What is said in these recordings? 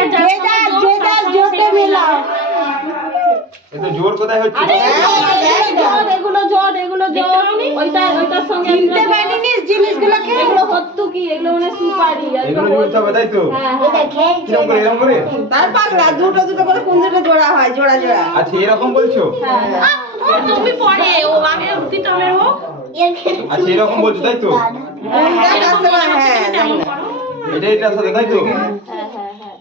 এটা যার যে সঙ্গে যার- জোর যে তার যার সঙ্গে জোটে সেটা মেলাও। মেলাও। এ তো জোর কোথায় হচ্ছে? হ্যাঁ, এগুলো জোর এগুলো জোর ওইটা ওইটার সঙ্গে চিনতে পারিনি জিনিসগুলোকে। এগুলো হত্তু কি এগুলো মানে সুপারি এগুলো জোর হবে তাই তো? হ্যাঁ হ্যাঁ। করে এরকম করে? তার পাগলা দুটো দুটো করে কোন দুটো জোড়া হয় জোড়া জোড়া। আচ্ছা এরকম বলছো? হ্যাঁ হ্যাঁ। ও তুমি পরে ও আগে পিতলের হোক আচ্ছা এরকম বলছো তাই তো? হ্যাঁ এটা এটার সাথে তাই তো?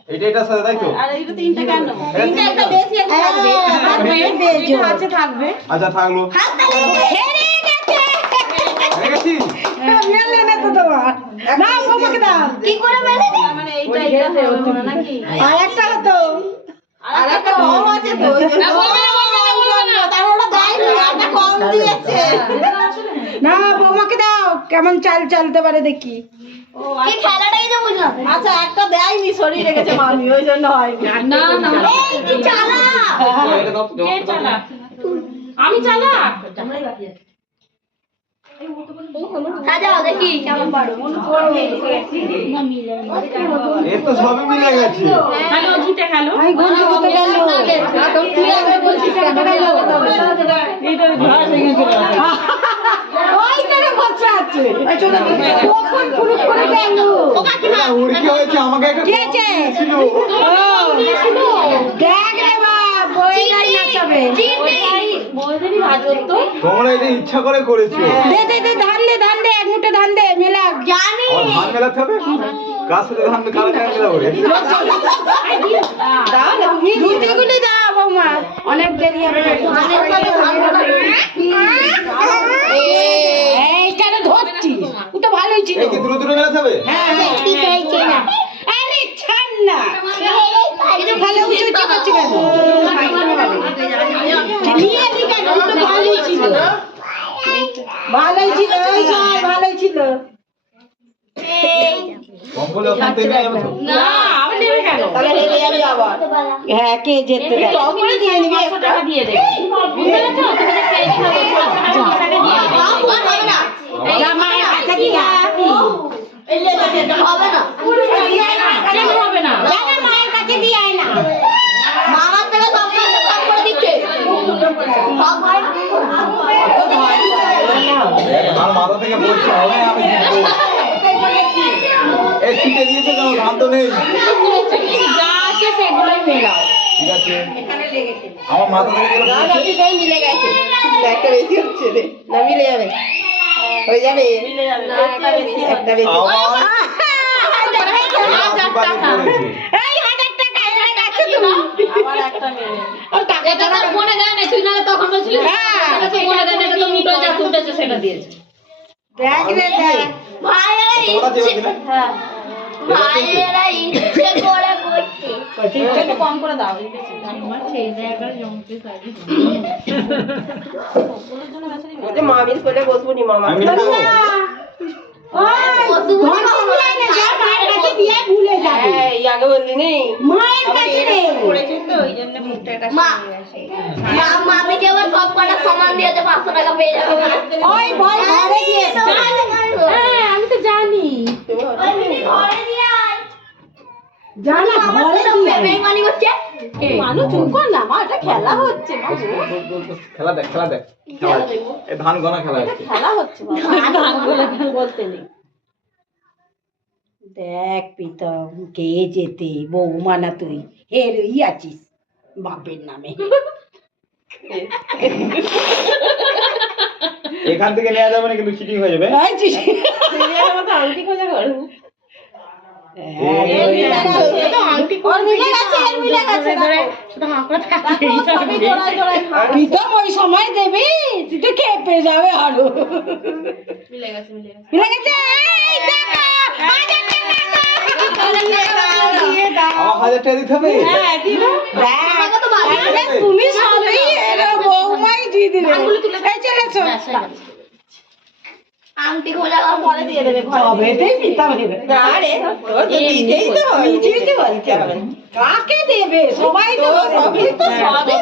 হ্যাঁ হ্যাঁ হ্যাঁ এটা সাথে তাই তো আর এইটা তিনটা কেন এটা তিনটে একটা বেশি একটা থাকবে আছে থাকবে আচ্ছা থাকল হেরে গেছে হয়ে গেছি মেলে না তো তোমার না বাবাকে দাও কি করে মেলে তার মানে এইটা এটা হবে না নাকি আর একটা হতো আর একটা কম আছে তো ওই জন্য তার ওটা দেয়নি একটা কম দিয়েছে না বৌমাকে দাও কেমন চাল চালতে পারে দেখি ও আচ্ছা আচ্ছা একটা দেয়নি শরীর রেখেছে মামি ওই জন্য হয়নি না না এটা দাও, দাও, কে চালা আমি চালা এর তো সবই মিলে গেছে হ্যালো জিতে গেল আমি গন্ধ করতে গেল ওই করে বসে আছে কখন ফুরুক করে গেল এটা ওর কি হয়েছে আমাকে একটা কি আছে দেখ রে বাপ বই নাই নাচাবে বৌদেরই হাজত তো তোমরা এটা ইচ্ছা করে করেছ। দে দে দে ধান দে ধান দে এক মুঠো ধান দে মেলা। জানি। ধান মেলাতে হবে? কার সাথে ধান কারা কারা মেলাবো রে? দাও না তুমি দুটি দাও বৌমা। অনেক দেরি হবে। এইখানে ধরছি ও তো ভালোই ছিল। কি দূরে দূরে মেলাতে হবে? আরে ছাড় না এটা ভালো উঁচু করছে কেন নিয়ে এলি কেন ভালোই ছিল ভালোই ছিল সব ভালোই ছিল হ্যাঁ কে যেতে দেয় টপ করে দিয়ে নিবি পাঁচশো টাকা দিয়ে দেবে বুঝতে পেরেছ তুমি যে খেয়ে খাবে পাঁচশো টাকা দিয়ে দেবে যা মায়ের কাছে দিয়ে আসি। কেন হবে না যা না মায়ের কাছে দিয়ে আয় না আমার মাথা থেকে বলছে হবে আমি জিতবো এই ছিটে দিয়েছে কেন? ধান তো নেই। যা আছে সেগুলোই মেলাও ঠিক আছে। আমার মাথা থেকে যেটা না বলছে, মিলে গেছে। একটা বেশি হচ্ছে রে। না মিলে যাবে। হয়ে যাবে? মিলে যাবে। না একটা বেশি একটা বেশি আমার আশীর্বাদই করেছে। এই হাজার টাকা এখানে গেছে তুমি আবার একটা মেলে ও টাকা মনে দেয় না তুই তখন হ্যাঁ। মনে দেয় না এটা তো মুটো যা উঠেছে সেটা দিয়েছে। দেখ রে দেখ তোমরা চেপে দিলে? হ্যাঁ। কচি একটু কম করে দাও মামির কোলে বসবো নি মামা। আমি নেব ওই ধন ভুলে না যা মায়ের কাছে যাবে। আমি তো জানি জানা ঘরে চুপ কর না মা এটা খেলা হচ্ছে খেলা দেখ খেলা দেখ খেলা দেখ। এই ধান গনা খেলা হচ্ছে খেলা হচ্ছে বাবা বলতে নেই দেখ প্রীতম কে যেতে বৌমা না তুই হেরই আছিস বাপের নামে এখান থেকে নেওয়া যাবে না কিন্তু চিটিং হয়ে যাবে। সিরিয়ালের মতো আংটি খোঁজা করো। হ্যাঁ, ওর মিলে গেছে এর মিলে গেছে প্রীতম ওই সময় দেবে তুই তো খেপে যাবে আরও। মিলে গেছে মিলে গেছে। মিলে গেছে? এই টাকা হাজার টাকা। আমার হাজার টাকা দিতে হবে? তুমি সবই দিয়ে দিলে এই চলে এসো। আংটি খোঁজা পরে দিয়ে দেবে সবেতেই তো দিতেই তো হয়। তো বলতে হবে। কাকে দেবে? সবাই তো। সবই তো সবই